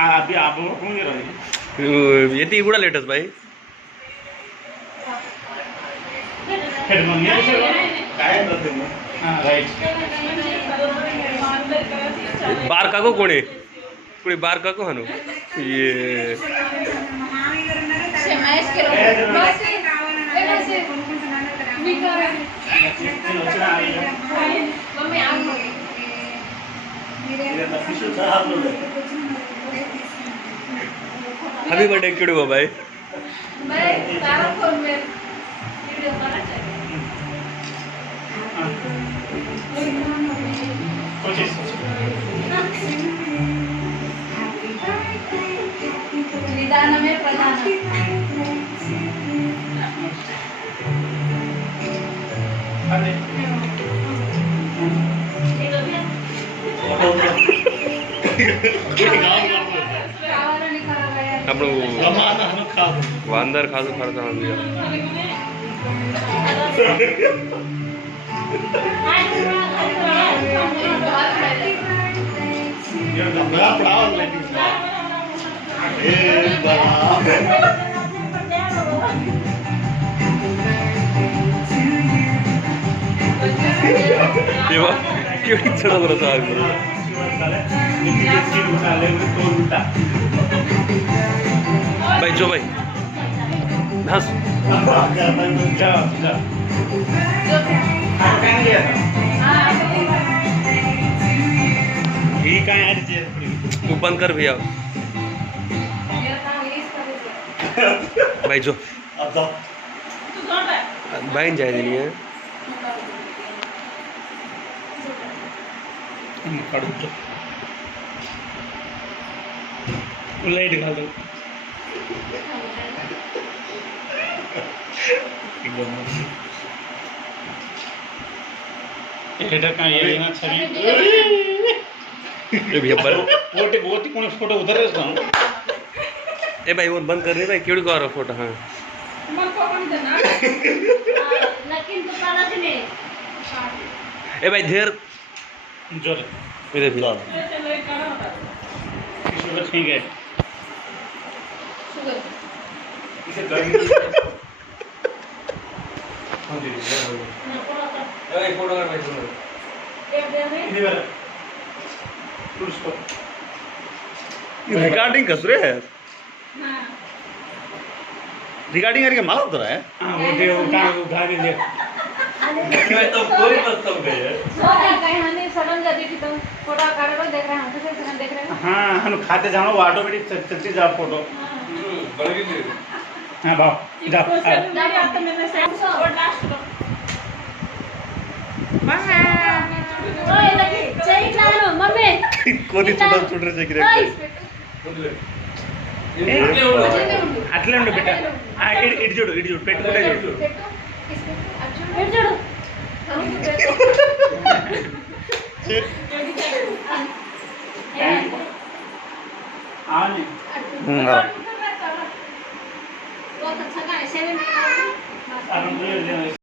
अभी आप होंगे रही ये ती కూడా లేటెస్ట్ भाई हेड मन काय करते मग हां राइट बार काको कोणी कुणी बार काको हनु ये हैप्पी बर्थडे क्यों हुआ भाई निदानमे प्रधान આપણું વાંદર ખાધું ખરતા આવ્યા तेव्हा केवढी चढत होता भाई जो भाई हंस तू बंद कर भैया भाई जो बहन जाए नहीं है लाइट खा दो हेडर का ये ना छवि ए भैया पर बहुत ही कौन फोटो उधर है उसका ए भाई वो बंद कर रहे भाई क्यों कर रहा फोटो हाँ ए भाई धेर जोर इधर भी शुगर ठीक है इसे गर्मी फोटो कर भाई रिकॉर्डिंग कस रहे हैं रिकॉर्डिंग करके माला उतर है हां वो दे उठा के दे मैं तो कोई मत सब गए कहीं हमें सडन जाती थी तुम फोटो काढ़ो देख रहे हैं हम तो सडन देख रहे हैं हां हम खाते जानो वो ऑटोमेटिक चलती जा फोटो बड़ी सी हां बाप जा मेरे हाथ में सेट और लास्ट लो मम्मी ओए लगी चेक लानो मम्मी कोनी छुड़ रहे कि रे అట్లే ఉండు బిడ్డ ఇటు చూడు పెట్టుకుంటే చూడు ఇటు చూడు ఆని